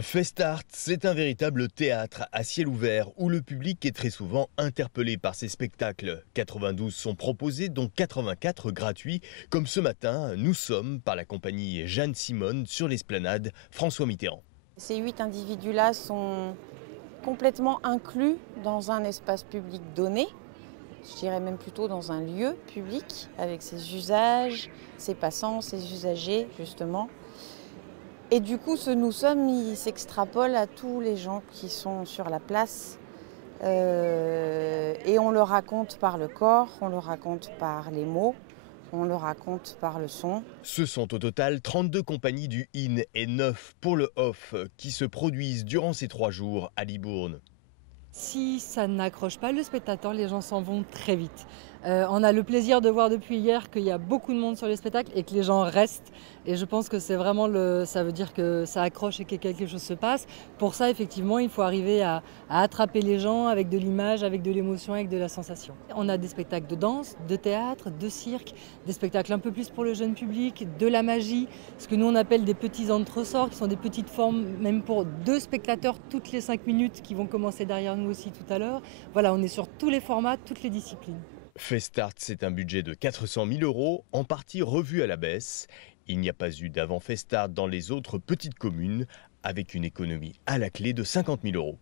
Festart, c'est un véritable théâtre à ciel ouvert où le public est très souvent interpellé par ses spectacles. 92 sont proposés, dont 84 gratuits. Comme ce matin, nous sommes par la compagnie Jeanne Simone sur l'esplanade François Mitterrand. Ces 8 individus-là sont complètement inclus dans un espace public donné, je dirais même plutôt dans un lieu public, avec ses usages, ses passants, ses usagers justement. Et du coup, ce nous sommes, il s'extrapole à tous les gens qui sont sur la place. Et on le raconte par le corps, on le raconte par les mots, on le raconte par le son. Ce sont au total 32 compagnies du IN et 9 pour le OFF qui se produisent durant ces 3 jours à Libourne. Si ça n'accroche pas le spectateur, les gens s'en vont très vite. On a le plaisir de voir depuis hier qu'il y a beaucoup de monde sur les spectacles et que les gens restent. Et je pense que c'est vraiment ça veut dire que ça accroche et que quelque chose se passe. Pour ça, effectivement, il faut arriver à attraper les gens avec de l'image, avec de l'émotion, avec de la sensation. On a des spectacles de danse, de théâtre, de cirque, des spectacles un peu plus pour le jeune public, de la magie, ce que nous on appelle des petits entresorts, qui sont des petites formes même pour 2 spectateurs toutes les 5 minutes qui vont commencer derrière nous aussi tout à l'heure. Voilà, on est sur tous les formats, toutes les disciplines. Festart, c'est un budget de 400 000 €, en partie revu à la baisse. Il n'y a pas eu d'avant Festart dans les autres petites communes, avec une économie à la clé de 50 000 €.